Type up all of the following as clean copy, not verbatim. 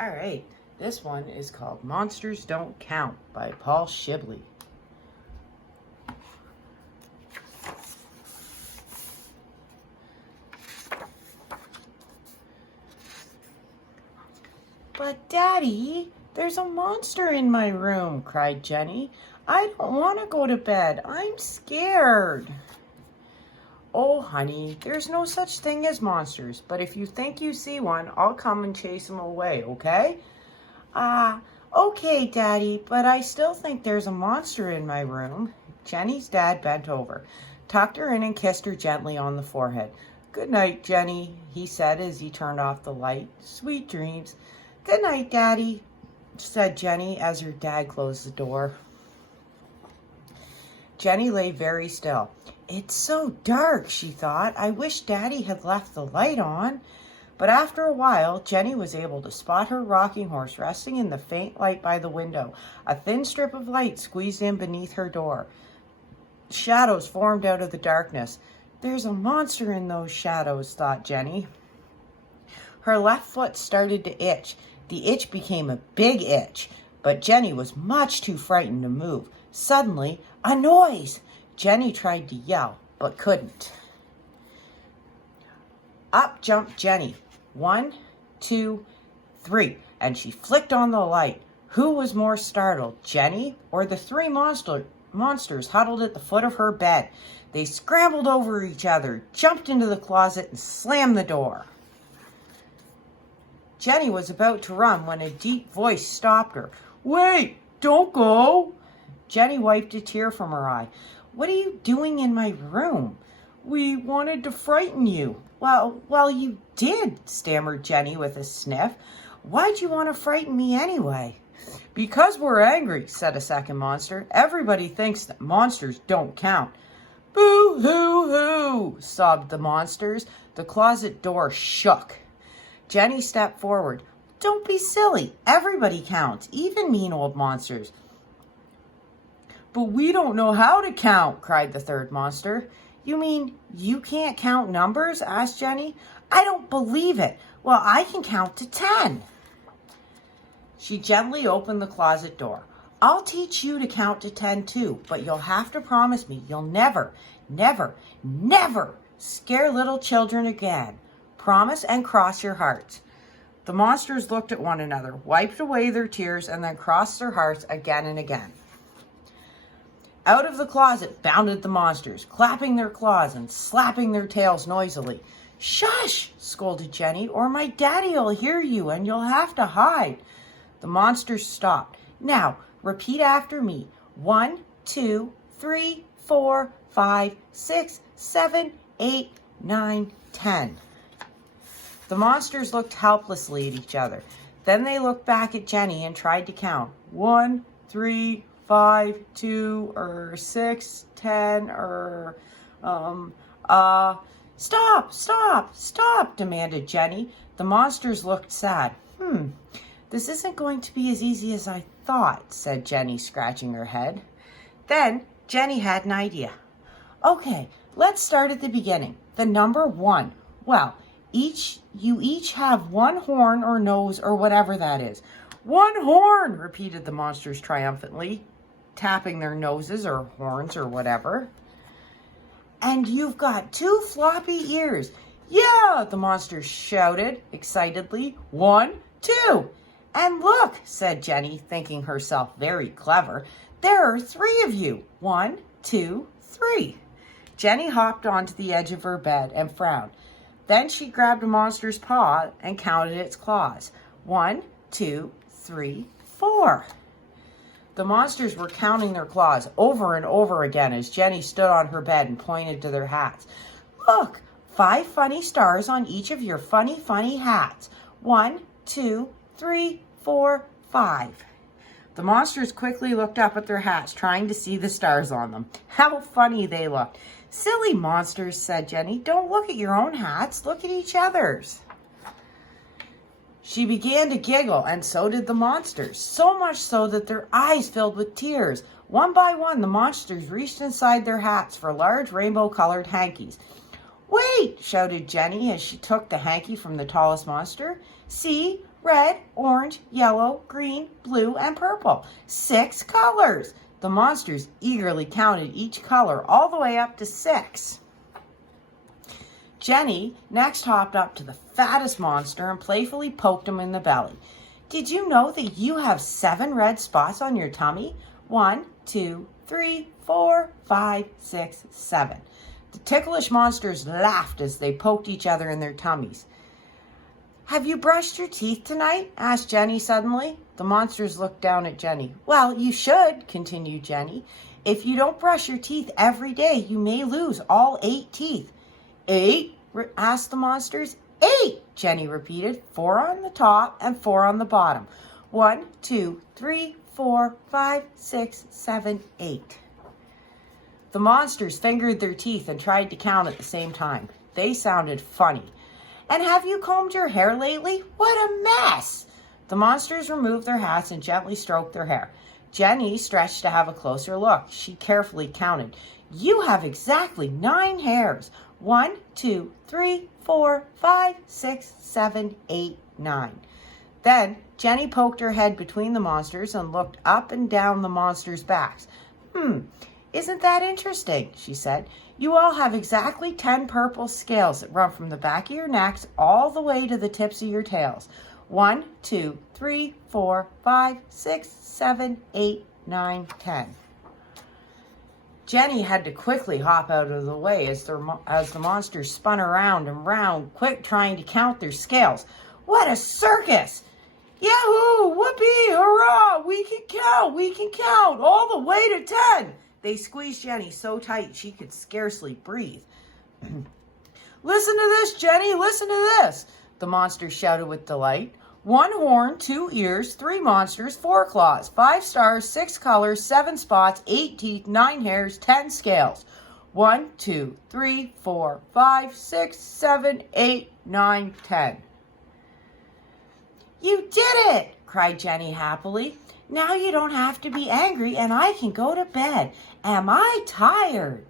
All right, this one is called Monsters Don't Count by Paul Schibli. But Daddy, there's a monster in my room, cried Jenny. I don't want to go to bed. I'm scared. Oh, honey, there's no such thing as monsters, but if you think you see one, I'll come and chase him away, okay? Okay, Daddy, but I still think there's a monster in my room. Jenny's dad bent over, tucked her in and kissed her gently on the forehead. Good night, Jenny, he said as he turned off the light. Sweet dreams. Good night, Daddy, said Jenny as her dad closed the door. Jenny lay very still. It's so dark, she thought. I wish Daddy had left the light on. But after a while, Jenny was able to spot her rocking horse resting in the faint light by the window. A thin strip of light squeezed in beneath her door. Shadows formed out of the darkness. There's a monster in those shadows, thought Jenny. Her left foot started to itch. The itch became a big itch, but Jenny was much too frightened to move. Suddenly, a noise! Jenny tried to yell, but couldn't. Up jumped Jenny. 1, 2, 3, and she flicked on the light. Who was more startled, Jenny or the three monsters huddled at the foot of her bed? They scrambled over each other, jumped into the closet, and slammed the door. Jenny was about to run when a deep voice stopped her. Wait, don't go. Jenny wiped a tear from her eye. What are you doing in my room? We wanted to frighten you. Well, you did, stammered Jenny with a sniff. Why'd you want to frighten me anyway? Because we're angry, said a second monster. Everybody thinks that monsters don't count. Boo-hoo-hoo, sobbed the monsters. The closet door shook. Jenny stepped forward. Don't be silly. Everybody counts, even mean old monsters. But we don't know how to count, cried the third monster. You mean you can't count numbers? Asked Jenny. I don't believe it. Well, I can count to 10. She gently opened the closet door. I'll teach you to count to 10 too, but you'll have to promise me you'll never, never, never scare little children again. Promise and cross your hearts. The monsters looked at one another, wiped away their tears, and then crossed their hearts again and again. Out of the closet bounded the monsters, clapping their claws and slapping their tails noisily. Shush, scolded Jenny, or my daddy'll hear you and you'll have to hide. The monsters stopped. Now, repeat after me. 1, 2, 3, 4, 5, 6, 7, 8, 9, 10. The monsters looked helplessly at each other. Then they looked back at Jenny and tried to count. 1, 3, 5, 2, 6, 10, Stop, demanded Jenny. The monsters looked sad. This isn't going to be as easy as I thought, said Jenny, scratching her head. Then Jenny had an idea. Okay, let's start at the beginning. The number 1. Well, you each have one horn or nose or whatever that is. 1 horn, repeated the monsters triumphantly, tapping their noses or horns or whatever. And you've got 2 floppy ears. Yeah, the monsters shouted excitedly. 1, 2. And look, said Jenny, thinking herself very clever, there are 3 of you. 1, 2, 3. Jenny hopped onto the edge of her bed and frowned. Then she grabbed a monster's paw and counted its claws. 1, 2, 3, 4. The monsters were counting their claws over and over again as Jenny stood on her bed and pointed to their hats. Look, 5 funny stars on each of your funny hats. 1, 2, 3, 4, 5. The monsters quickly looked up at their hats, trying to see the stars on them. How funny they looked. Silly monsters, said Jenny. Don't look at your own hats. Look at each other's. She began to giggle, and so did the monsters, so much so that their eyes filled with tears. One by one, the monsters reached inside their hats for large rainbow-colored hankies. Wait, shouted Jenny as she took the hanky from the tallest monster. See, red, orange, yellow, green, blue, and purple. 6 colors. The monsters eagerly counted each color all the way up to 6. Jenny next hopped up to the fattest monster and playfully poked him in the belly. Did you know that you have 7 red spots on your tummy? 1, 2, 3, 4, 5, 6, 7. The ticklish monsters laughed as they poked each other in their tummies. Have you brushed your teeth tonight? Asked Jenny suddenly. The monsters looked down at Jenny. Well, you should, continued Jenny. If you don't brush your teeth every day, you may lose all 8 teeth. 8? Asked the monsters. 8, Jenny repeated. 4 on the top and 4 on the bottom. 1, 2, 3, 4, 5, 6, 7, 8. The monsters fingered their teeth and tried to count at the same time. They sounded funny. And have you combed your hair lately? What a mess! The monsters removed their hats and gently stroked their hair. Jenny stretched to have a closer look. She carefully counted. You have exactly 9 hairs. 1, 2, 3, 4, 5, 6, 7, 8, 9. Then Jenny poked her head between the monsters and looked up and down the monsters' backs. Isn't that interesting, she said. You all have exactly 10 purple scales that run from the back of your necks all the way to the tips of your tails. 1, 2, 3, 4, 5, 6, 7, 8, 9, 10. Jenny had to quickly hop out of the way as the monsters spun around and round, quick trying to count their scales. What a circus! Yahoo! Whoopee! Hurrah! We can count all the way to 10! They squeezed Jenny so tight she could scarcely breathe. Listen to this, Jenny, listen to this, the monsters shouted with delight. 1 horn, 2 ears, 3 monsters, 4 claws, 5 stars, 6 colors, 7 spots, 8 teeth, 9 hairs, 10 scales. 1, 2, 3, 4, 5, 6, 7, 8, 9, 10. You did it, cried Jenny happily. Now you don't have to be angry and I can go to bed. Am I tired?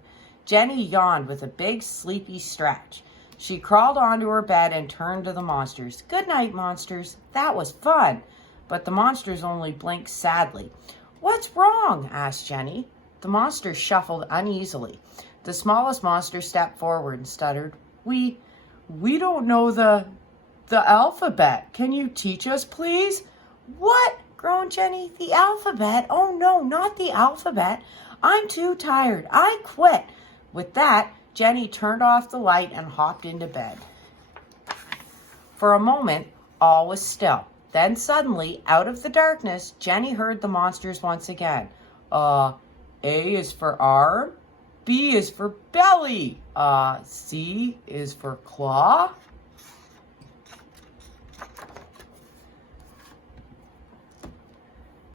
Jenny yawned with a big sleepy stretch. She crawled onto her bed and turned to the monsters. Good night, monsters. That was fun. But the monsters only blinked sadly. What's wrong? Asked Jenny. The monsters shuffled uneasily. The smallest monster stepped forward and stuttered. We don't know the alphabet. Can you teach us, please? What? Groaned Jenny. The alphabet? Oh no, not the alphabet. I'm too tired. I quit. With that, Jenny turned off the light and hopped into bed. For a moment, all was still. Then suddenly, out of the darkness, Jenny heard the monsters once again. A is for arm, B is for belly, C is for claw,